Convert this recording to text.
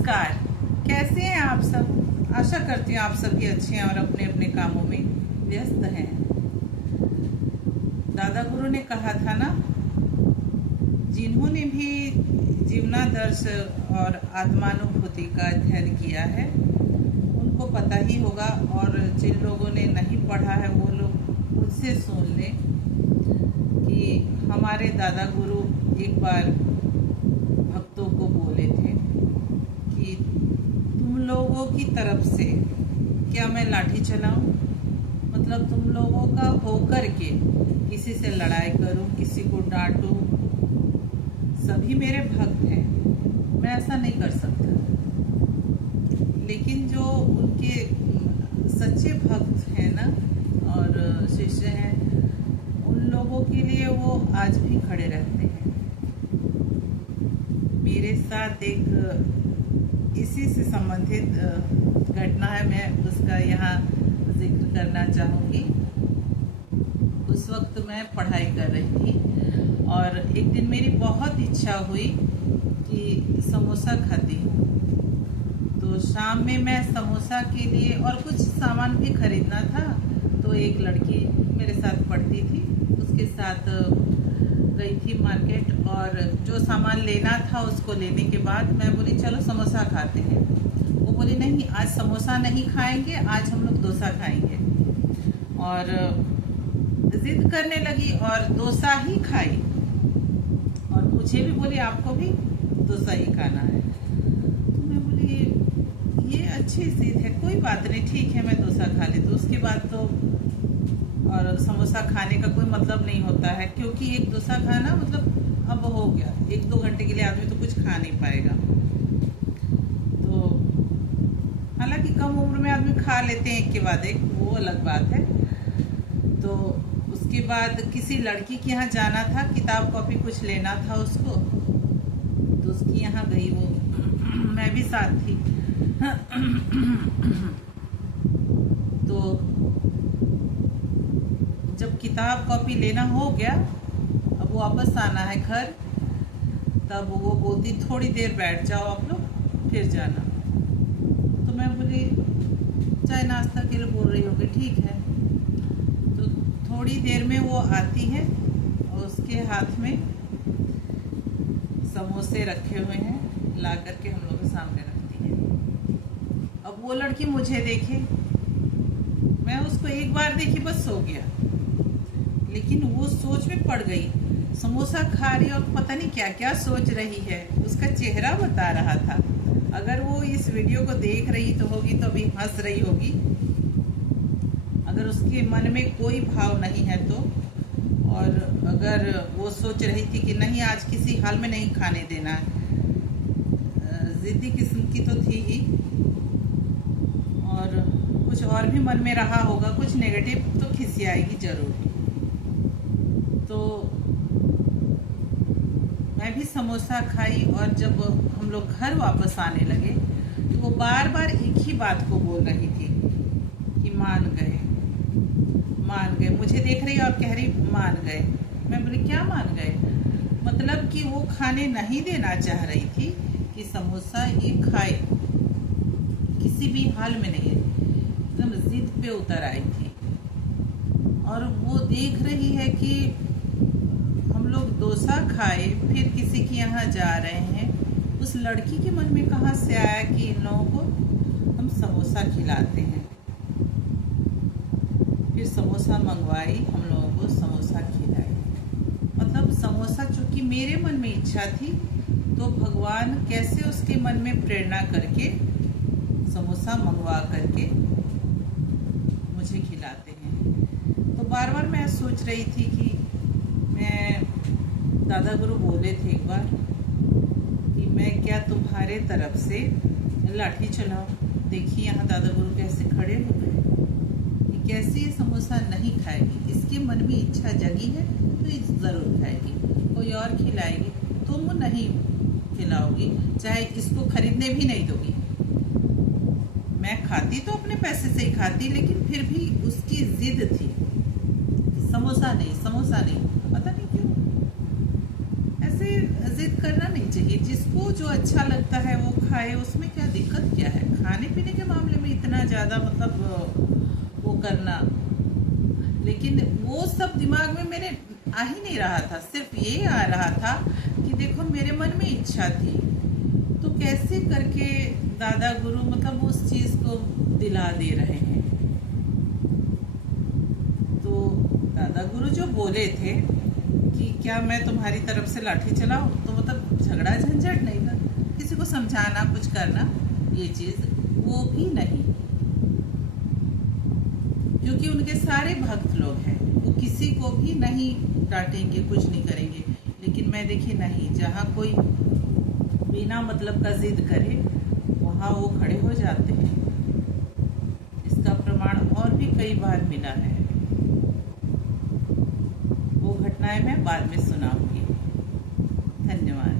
नमस्कार। कैसे हैं आप सब? आशा करती हूँ आप सभी अच्छे हैं और अपने अपने कामों में व्यस्त हैं। दादा गुरु ने कहा था ना, जिन्होंने भी जीवनादर्श और आत्मानुभूति का अध्ययन किया है उनको पता ही होगा, और जिन लोगों ने नहीं पढ़ा है वो लोग मुझसे सुन लें कि हमारे दादा गुरु एक बार भक्तों को बोले थे कि तुम लोगों की तरफ से क्या मैं लाठी चलाऊं? मतलब तुम लोगों का होकर के किसी से लड़ाई करूं, किसी को डांटूं? सभी मेरे भक्त हैं, मैं ऐसा नहीं कर सकता। लेकिन जो उनके सच्चे भक्त हैं ना और शिष्य हैं, उन लोगों के लिए वो आज भी खड़े रहते हैं। मेरे साथ एक इसी से संबंधित घटना है, मैं उसका यहाँ जिक्र करना चाहूँगी। उस वक्त मैं पढ़ाई कर रही थी और एक दिन मेरी बहुत इच्छा हुई कि समोसा खाती हूँ। तो शाम में मैं समोसा के लिए और कुछ सामान भी खरीदना था, तो एक लड़की मेरे साथ पढ़ती थी, उसके साथ गई थी मार्केट, और जो सामान लेना था उसको लेने के बाद मैं बोली चलो समोसा खाते हैं। वो बोली नहीं, आज समोसा नहीं खाएंगे, आज हम लोग डोसा खाएंगे। और जिद करने लगी और डोसा ही खाई, और मुझे भी बोली आपको भी डोसा ही खाना है। तो मैं बोली ये अच्छी जिद है, कोई बात नहीं, ठीक है मैं डोसा खा ली। तो उसके बाद तो और समोसा खाने का कोई मतलब नहीं होता है, क्योंकि एक डोसा खाना मतलब अब हो गया, 1-2 घंटे के लिए आदमी तो कुछ खा नहीं पाएगा। तो हालांकि कम उम्र में आदमी खा लेते हैं एक के बाद एक, वो अलग बात है। तो उसके बाद किसी लड़की के यहाँ जाना था, किताब कॉपी कुछ लेना था उसको, तो उसकी यहाँ गई वो, मैं भी साथ थी। तो जब किताब कॉपी लेना हो गया, अब वापस आना है घर, तब वो बोलती थोड़ी देर बैठ जाओ आप लोग, फिर जाना। तो मैं बोली चाय नाश्ता के लिए बोल रही होगी, ठीक है। तो थोड़ी देर में वो आती है और उसके हाथ में समोसे रखे हुए हैं, ला करके हम लोग के सामने रखती है। अब वो लड़की मुझे देखे, मैं उसको एक बार देखी बस सो गया, लेकिन वो सोच में पड़ गई, समोसा खा रही और पता नहीं क्या क्या सोच रही है, उसका चेहरा बता रहा था। अगर वो इस वीडियो को देख रही तो होगी तो अभी हंस रही होगी, अगर उसके मन में कोई भाव नहीं है तो। और अगर वो सोच रही थी कि नहीं आज किसी हाल में नहीं खाने देना है, जिद्दी किस्म की तो थी ही, और कुछ और भी मन में रहा होगा, कुछ नेगेटिव तो खिसियाएगी जरूर। तो मैं भी समोसा खाई, और जब हम लोग घर वापस आने लगे तो वो बार बार एक ही बात को बोल रही थी कि मान गए मान गए। मुझे देख रही और कह रही मान गए। मैं बोली क्या मान गए? मतलब कि वो खाने नहीं देना चाह रही थी कि समोसा ये खाए, किसी भी हाल में नहीं, एकदम जिद पे उतर आई थी। और वो देख रही है कि हम लोग डोसा खाए फिर किसी के यहाँ जा रहे हैं। उस लड़की के मन में कहाँ से आया कि इन लोगों को हम समोसा खिलाते हैं। फिर समोसा मंगवाई, हम लोगों को समोसा खिलाई। मतलब समोसा चूंकि मेरे मन में इच्छा थी, तो भगवान कैसे उसके मन में प्रेरणा करके समोसा मंगवा करके मुझे खिलाते हैं। तो बार बार मैं सोच रही थी कि मैं, दादा गुरु बोले थे एक बार कि मैं क्या तुम्हारे तरफ से लाठी चलाऊं? देखिए यहाँ दादा गुरु कैसे खड़े हो गए कि कैसे ये समोसा नहीं खाएगी, इसके मन में इच्छा जगी है तो ज़रूर खाएगी, कोई और खिलाएगी, तुम नहीं खिलाओगी, चाहे इसको खरीदने भी नहीं दोगी। मैं खाती तो अपने पैसे से ही खाती, लेकिन फिर भी उसकी जिद थी, समोसा नहीं समोसा नहीं, पता नहीं क्यों। ऐसे जिद करना नहीं चाहिए। जिसको जो अच्छा लगता है वो खाए, उसमें क्या दिक्कत क्या है। खाने पीने के मामले में इतना ज़्यादा मतलब वो करना, लेकिन वो सब दिमाग में मेरे आ ही नहीं रहा था। सिर्फ ये आ रहा था कि देखो मेरे मन में इच्छा थी, तो कैसे करके दादा गुरु मतलब उस चीज़ को दिला दे रहे हैं। तो दादा गुरु जो बोले थे कि क्या मैं तुम्हारी तरफ से लाठी चलाऊं, तो मतलब झगड़ा झंझट नहीं था, किसी को समझाना कुछ करना ये चीज़ वो भी नहीं, क्योंकि उनके सारे भक्त लोग हैं, वो किसी को भी नहीं डांटेंगे, कुछ नहीं करेंगे। लेकिन मैं देखी नहीं, जहाँ कोई बिना मतलब का जिद करे वहाँ वो खड़े हो जाते हैं। इसका प्रमाण और भी कई बार मिला है। वो घटनाएं मैं बाद में सुनाऊंगी। धन्यवाद।